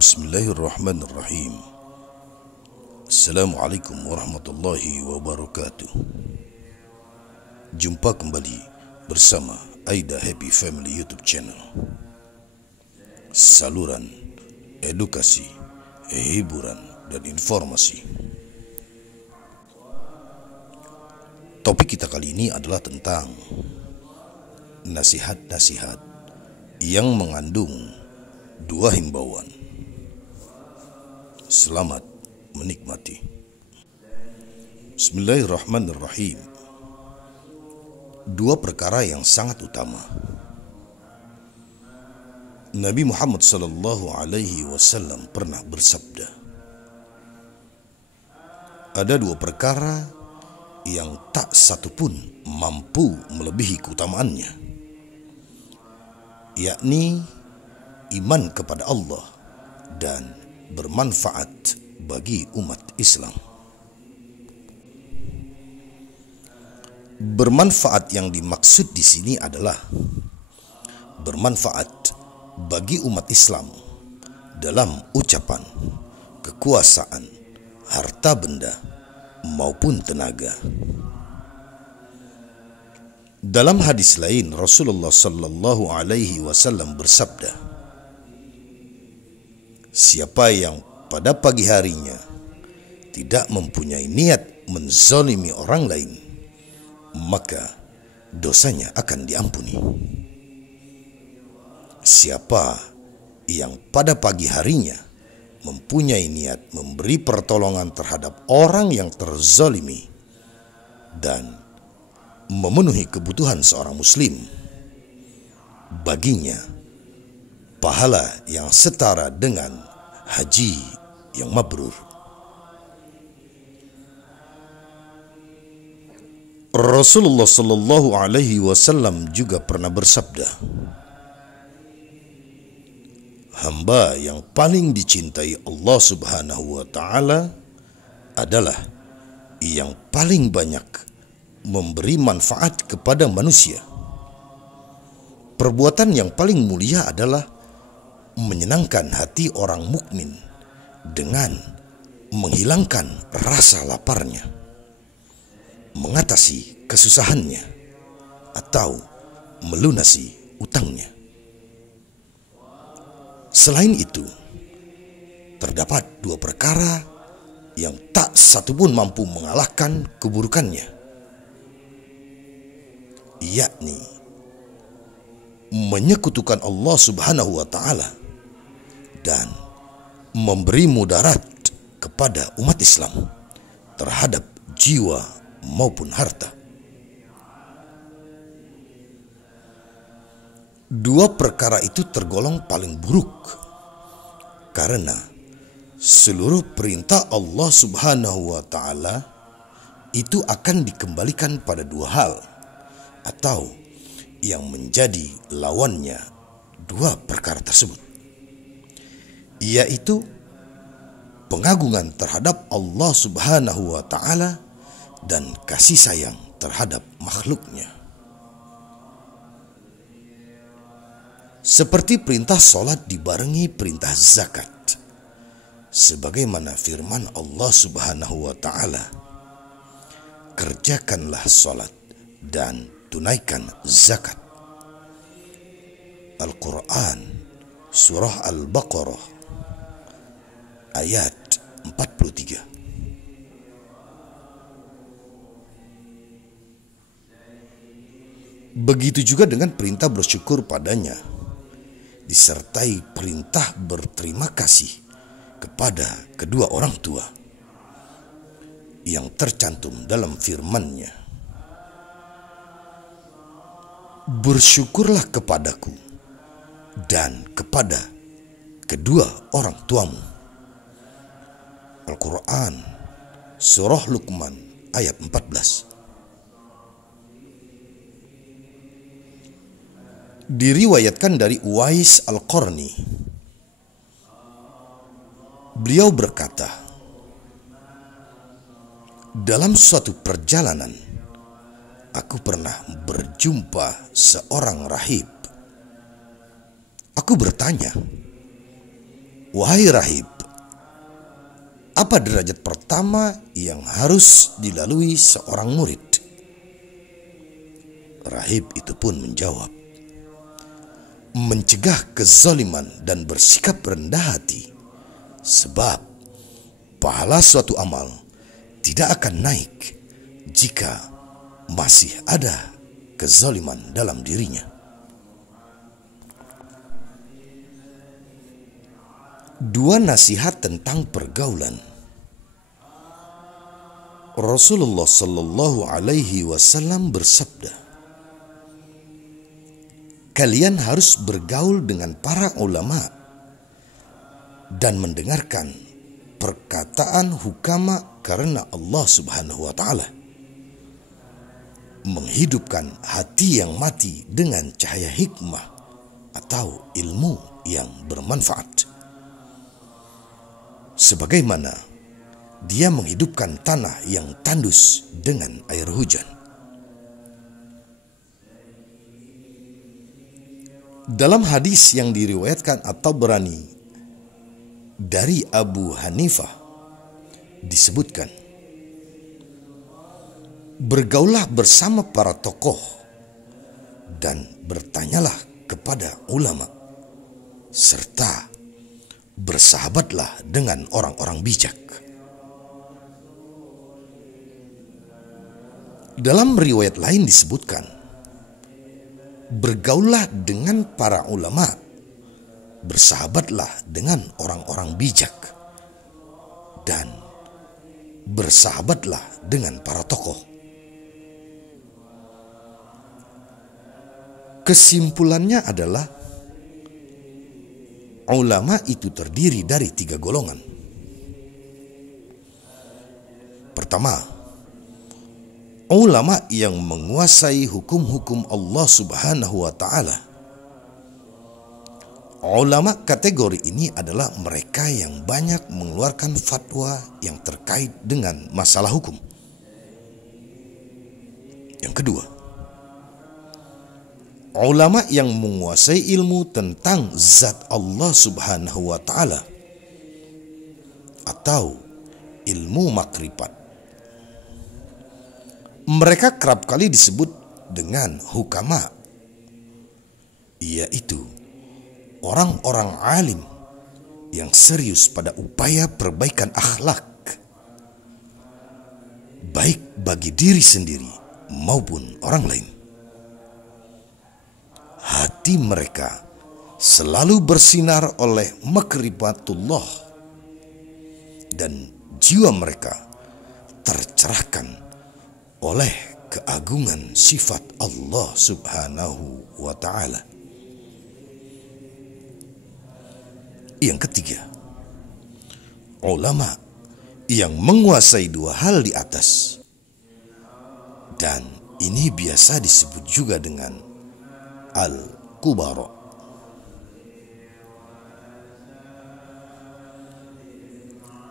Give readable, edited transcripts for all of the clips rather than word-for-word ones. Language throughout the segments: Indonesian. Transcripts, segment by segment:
Bismillahirrahmanirrahim. Assalamualaikum warahmatullahi wabarakatuh. Jumpa kembali bersama Aida Happy Family YouTube channel. Saluran edukasi, hiburan, dan informasi. Topik kita kali ini adalah tentang nasihat-nasihat yang mengandung dua himbauan. Selamat menikmati. Bismillahirrahmanirrahim. Dua perkara yang sangat utama. Nabi Muhammad SAW pernah bersabda, ada dua perkara yang tak satu pun mampu melebihi keutamaannya, yakni iman kepada Allah dan bermanfaat bagi umat Islam. Bermanfaat yang dimaksud di sini adalah bermanfaat bagi umat Islam dalam ucapan, kekuasaan, harta benda maupun tenaga. Dalam hadis lain Rasulullah sallallahu alaihi wasallam bersabda, siapa yang pada pagi harinya tidak mempunyai niat menzalimi orang lain, maka dosanya akan diampuni. Siapa yang pada pagi harinya mempunyai niat memberi pertolongan terhadap orang yang terzalimi dan memenuhi kebutuhan seorang muslim, baginya pahala yang setara dengan haji yang mabrur. Rasulullah sallallahu alaihi wasallam juga pernah bersabda, hamba yang paling dicintai Allah Subhanahu wa taala adalah yang paling banyak memberi manfaat kepada manusia. Perbuatan yang paling mulia adalah menyenangkan hati orang mukmin dengan menghilangkan rasa laparnya, mengatasi kesusahannya, atau melunasi utangnya. Selain itu, terdapat dua perkara yang tak satu pun mampu mengalahkan keburukannya, yakni menyekutukan Allah Subhanahu wa taala dan memberi mudarat kepada umat Islam terhadap jiwa maupun harta. Dua perkara itu tergolong paling buruk karena seluruh perintah Allah Subhanahu wa taala itu akan dikembalikan pada dua hal atau yang menjadi lawannya dua perkara tersebut, yaitu pengagungan terhadap Allah Subhanahu wa taala dan kasih sayang terhadap makhluknya. Seperti perintah salat dibarengi perintah zakat, sebagaimana firman Allah Subhanahu wa taala, kerjakanlah salat dan tunaikan zakat. Al-Quran Surah Al-Baqarah ayat 43. Begitu juga dengan perintah bersyukur padanya, disertai perintah berterima kasih kepada kedua orang tua yang tercantum dalam firman-Nya, bersyukurlah kepadaku dan kepada kedua orang tuamu. Al-Quran Surah Luqman ayat 14. Diriwayatkan dari Uwais Al-Qarni, beliau berkata, dalam suatu perjalanan aku pernah berjumpa seorang rahib. Aku bertanya, Wahai rahib, apa derajat pertama yang harus dilalui seorang murid? Rahib itu pun menjawab, mencegah kezaliman dan bersikap rendah hati, sebab pahala suatu amal tidak akan naik jika masih ada kezaliman dalam dirinya. Dua nasihat tentang pergaulan. Rasulullah Sallallahu Alaihi Wasallam bersabda, kalian harus bergaul dengan para ulama dan mendengarkan perkataan hukama karena Allah Subhanahu wa Ta'ala menghidupkan hati yang mati dengan cahaya hikmah atau ilmu yang bermanfaat, sebagaimana dia menghidupkan tanah yang tandus dengan air hujan. Dalam hadis yang diriwayatkan At-Tabrani dari Abu Hanifah disebutkan, bergaulah bersama para tokoh dan bertanyalah kepada ulama, serta bersahabatlah dengan orang-orang bijak. Dalam riwayat lain disebutkan, bergaullah dengan para ulama, bersahabatlah dengan orang-orang bijak, dan bersahabatlah dengan para tokoh. Kesimpulannya adalah ulama itu terdiri dari 3 golongan. Pertama, ulama yang menguasai hukum-hukum Allah Subhanahu wa Ta'ala. Ulama kategori ini adalah mereka yang banyak mengeluarkan fatwa yang terkait dengan masalah hukum. Yang kedua, ulama yang menguasai ilmu tentang zat Allah Subhanahu wa Ta'ala atau ilmu makrifat. Mereka kerap kali disebut dengan hukama, yaitu orang-orang alim yang serius pada upaya perbaikan akhlak, baik bagi diri sendiri maupun orang lain. Hati mereka selalu bersinar oleh makrifatullah dan jiwa mereka tercerahkan oleh keagungan sifat Allah Subhanahu wa Ta'ala. Yang ketiga, ulama yang menguasai 2 hal di atas, dan ini biasa disebut juga dengan al-kubara.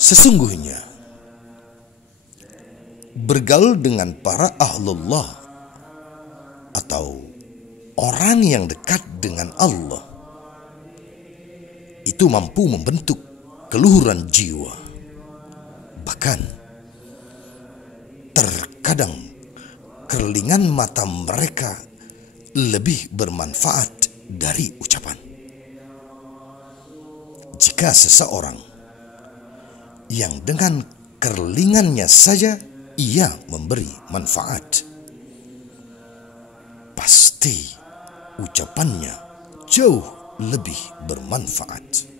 Sesungguhnya bergaul dengan para ahlullah atau orang yang dekat dengan Allah itu mampu membentuk keluhuran jiwa. Bahkan terkadang kerlingan mata mereka lebih bermanfaat dari ucapan. Jika seseorang yang dengan kerlingannya saja ia memberi manfaat, pasti ucapannya jauh lebih bermanfaat.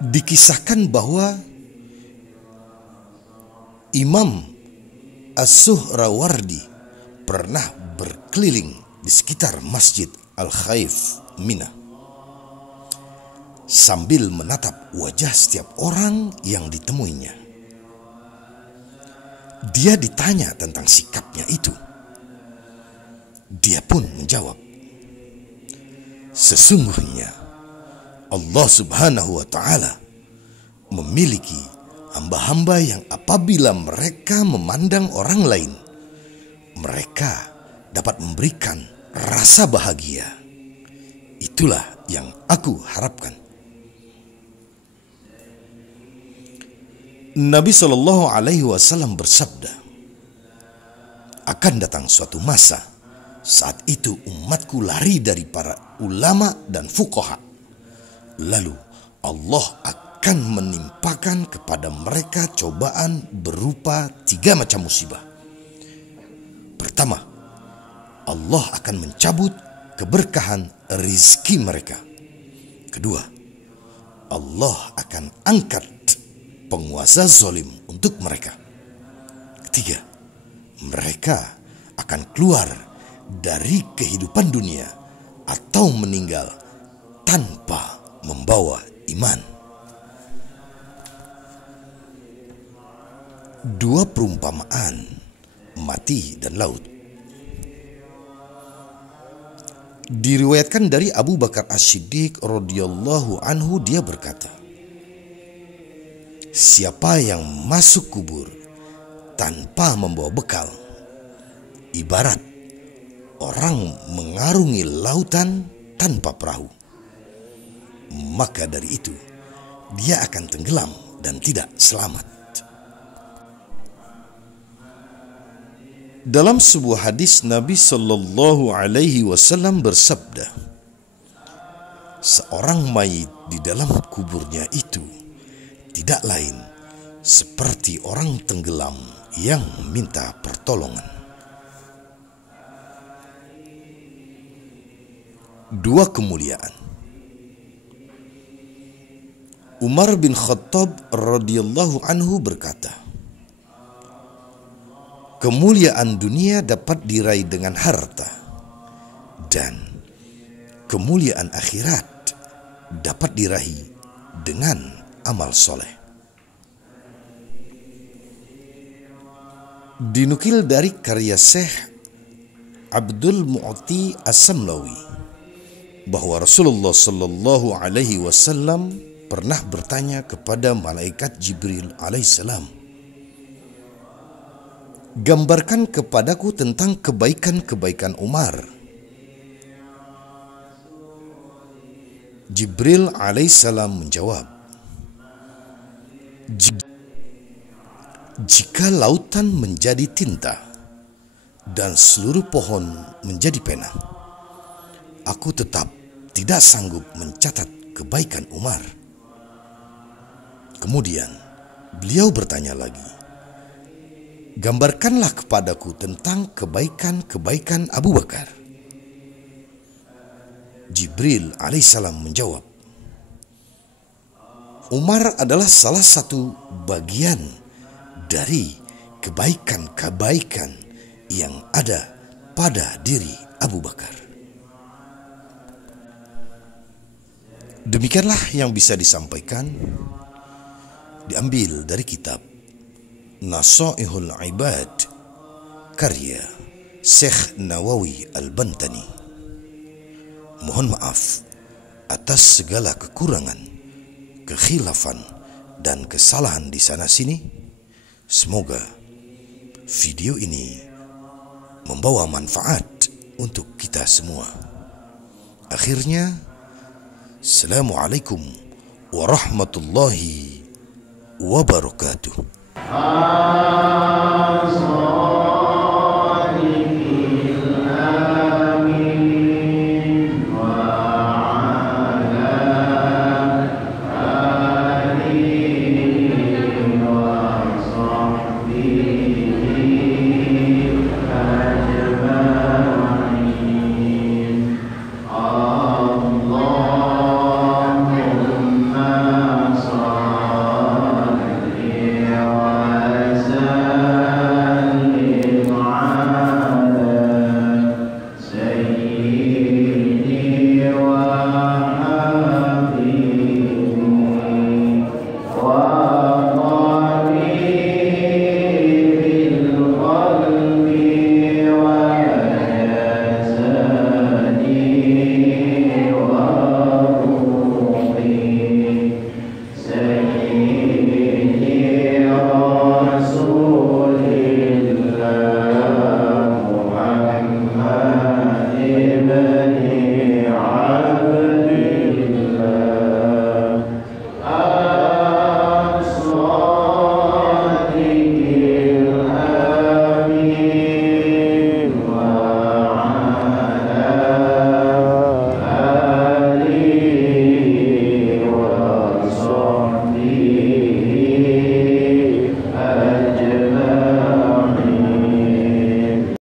Dikisahkan bahwa Imam As-Suhrawardi pernah berkeliling di sekitar Masjid Al-Khaif, Mina, sambil menatap wajah setiap orang yang ditemuinya. Dia ditanya tentang sikapnya itu. Dia pun menjawab, sesungguhnya Allah Subhanahu wa Ta'ala memiliki hamba-hamba yang apabila mereka memandang orang lain, mereka dapat memberikan rasa bahagia. Itulah yang aku harapkan. Nabi SAW bersabda, akan datang suatu masa saat itu umatku lari dari para ulama dan fuqaha. Lalu Allah akan menimpakan kepada mereka cobaan berupa 3 macam musibah. Pertama, Allah akan mencabut keberkahan rizki mereka. Kedua, Allah akan angkat penguasa zalim untuk mereka. Ketiga, mereka akan keluar dari kehidupan dunia atau meninggal tanpa membawa iman. 2 perumpamaan mati dan laut. Diriwayatkan dari Abu Bakar As-Siddiq radhiyallahu anhu, dia berkata, siapa yang masuk kubur tanpa membawa bekal, ibarat orang mengarungi lautan tanpa perahu, maka dari itu dia akan tenggelam dan tidak selamat. Dalam sebuah hadis Nabi Sallallahu Alaihi Wasallam bersabda, seorang mayit di dalam kuburnya itu tidak lain seperti orang tenggelam yang minta pertolongan. 2 kemuliaan. Umar bin Khattab radhiyallahu anhu berkata, kemuliaan dunia dapat diraih dengan harta, dan kemuliaan akhirat dapat diraih dengan amal soleh. Dinukil dari karya Syekh Abdul Mu'ti As-Samlawi bahwa Rasulullah Sallallahu Alaihi Wasallam pernah bertanya kepada malaikat Jibril alaihissalam, gambarkan kepadaku tentang kebaikan-kebaikan Umar. Jibril alaihissalam menjawab, jika lautan menjadi tinta dan seluruh pohon menjadi pena, aku tetap tidak sanggup mencatat kebaikan Umar. Kemudian beliau bertanya lagi, gambarkanlah kepadaku tentang kebaikan-kebaikan Abu Bakar. Jibril alaihissalam menjawab, Umar adalah salah satu bagian dari kebaikan-kebaikan yang ada pada diri Abu Bakar. Demikianlah yang bisa disampaikan, diambil dari kitab Nasaihul Ibad karya Syekh Nawawi Al-Bantani. Mohon maaf atas segala kekurangan, kekhilafan, dan kesalahan di sana sini. Semoga video ini membawa manfaat untuk kita semua. Akhirnya, Assalamualaikum warahmatullahi wabarakatuh.